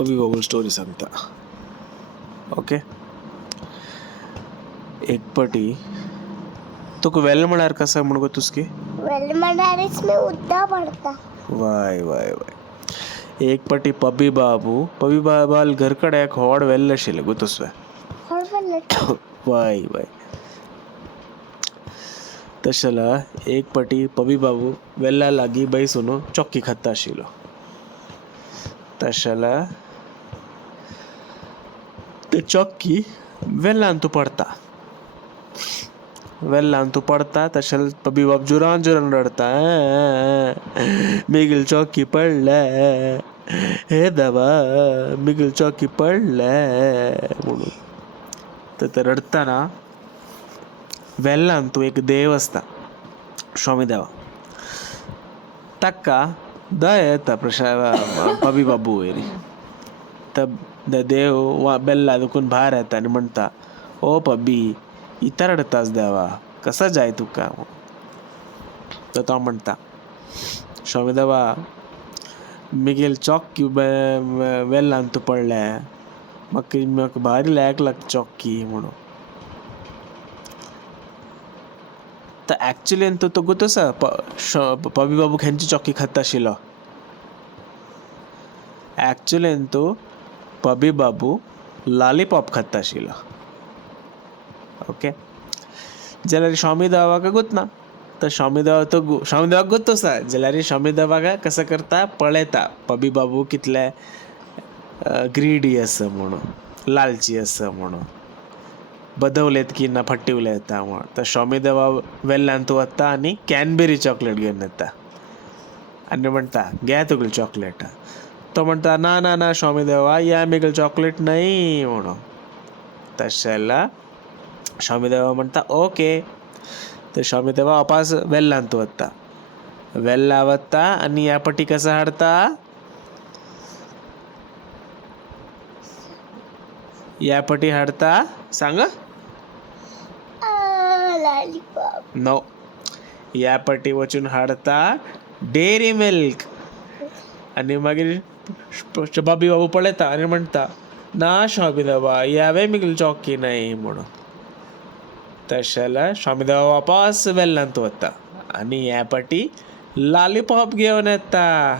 पबी बाबू story सांगता. Okay. एक पाटी तुका वेल म्हळ्यार कसा म्हण गो तुसकी. वेल म्हळ्यारच मी उद्दा पडता. Y Y Y. एक पाटी पबी बाबाल घर कಡೆ व्हड वेल्ल आशिल्लें गो तसवें. Y Y. तशेला एक पाटी पबी बाबू वेल्ला लागीं बैसून चॉक्की खाता आशिल्लो. तशेला ते चॉक्की वेल्लान तू पडता तशेल पबी बाब जोरान रडता. मिगिल चॉक्की पडले, हे देवा मिगिल चॉक्की पडले म्हणून. तर ते रडतना वेल्लान तू एक देव आसता, स्वामी देवा. ताका दया येता पबी बाबू वयरी. तर देव बेल्ला दुखून भायर येता आनी म्हणटा, ओ पबी इता रडतास देवा, कसा जाय तुका. तर तो म्हणटा, स्वामी देवा मिगेल चॉक्की वेल्लान तू पडले, म्हाका भारी लॅक लागता चॉक्की म्हणून. तर एक्चुअली तो गुतो आसा पबी बाबू खंयची चॉक्की खाता आशिल्लो. एक्चुअली तो पबी बाबू लॉलीपॉप खाता आशिल्लो. ओके. जाल्यार स्वामी देवाक गुतना. तर स्वामी देवाक गुतो आसा जाल्यार स्वामी देवाक कसं करता पळयता पबी बाबू कितले ग्रीडी आसा म्हणून, लालची आसा म्हणून, बदवलेत की ना फट्टिवले येता म्हणून. तर स्वामी देवा वेल्ल्यान तू वता आनी कॅनबेरी चॉकलेट घेवन येता आनी म्हणटा घे तुगेली चॉकलेट. तो म्हणटा ना ना ना स्वामी देवा या मिगेल चॉकलेट नाही म्हणून. तशेला स्वामी देवा म्हणटा ओके. तर स्वामी देवा वापस वेल्ल्यान तू वता. वेल्ला वता आनी ह्या पटी कसं हाडता. ह्या पटी हाडता सांग. लॉलीपॉप. नो. ह्या पटी वचून हाडता डेअरी मिल्क. आनी मागीर पबी बाबू पळयता आनी म्हणटा ना स्वामी देवा ह्यावे मिगेल चॉक्की नाही म्हणून. तशेला स्वामी देवा वापस वेल्ल्यान तू वता आनी ह्या पाटी लॉलीपॉप घेवन येता.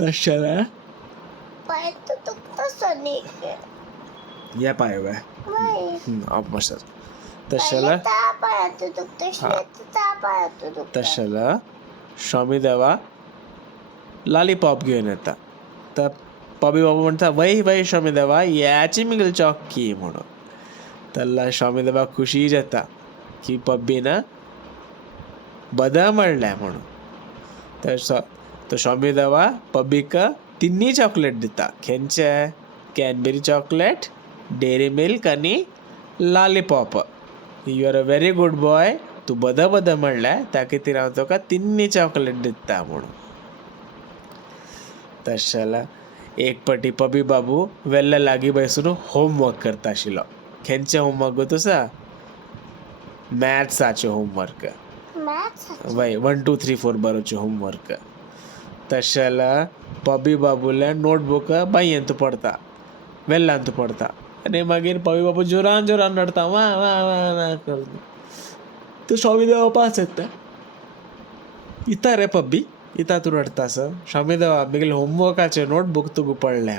तशेला पाय तो दुखता सोनीक. या पाय बाय मास्टर. तशेला पायात दुखता. पायात दुखता. तशेला स्वामी देवा लॉलीपॉप घेवन येता. तर पबी बाबू म्हणटा वय वय स्वामी देवा याची मिगेल चॉक्की म्हणून. तर स्वामी देवा खुशी जाता की पब्बीन बदल म्हणल्या म्हणून. तर स्वामी देवा पब्बीक तिन्नी चॉकलेट दिता. खंयचे कॅनबेरी चॉकलेट, डेअरी मिल्क आनी lollipop. You are a very good boy. तू बद म्हणल्या त्या खातीर हांव तुका तिन्नी चॉकलेट दिता म्हणून. तशेला एक पाटी पबी बाबू वेल्ल्या लागीं बसून होमवर्क करता आशिल्लो. खंयचे होमवर्क गो तुसा. मॅथ्साचे होमवर्क. वय 1 2 3 4 बरोवचे होमवर्क. तशेला पबी बाबूले नोटबुक बायेन तू पडता, वेल्ल्यान तू पडता आनी मागीर पबी बाबू जोरान रडता वा वा वा करता. तर स्वामी देवा पास येता. इता रे पब्बी इता तू रडतास. स्वामी देवा मिगेल होमवर्काचे नोटबुक तुका पडले.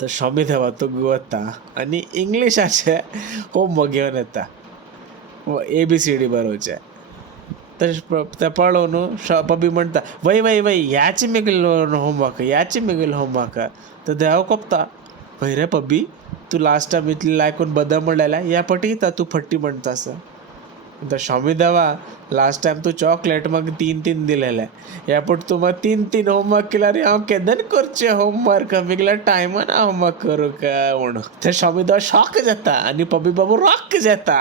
तर स्वामी देवा तुका वता आनी इंग्लिशाचे होमवर्क घेवन येता ABCD बरोवचे. ते पळोवन पबी म्हणटा वय वय वय ह्याची मिगेल होमवर्क. तर देव कोपता वय रे पब्बी तू लास्ट टायम इतली लायकून बदल म्हणलेल्या ह्या पटी इता तू फट्टी म्हणटास. तर स्वामी देवा लास्ट टायम तू चॉकलेट म्हाका 3 दिलेले, ह्या पट तू म्हाका 3 होमवर्क केल्यार हांव केन्ना करचें होमवर्क मिगल्या टायमान होमवर्क करूंक म्हणून. ते स्वामी देवा शॉक जाता आनी पबी बाबू रॉक जाता.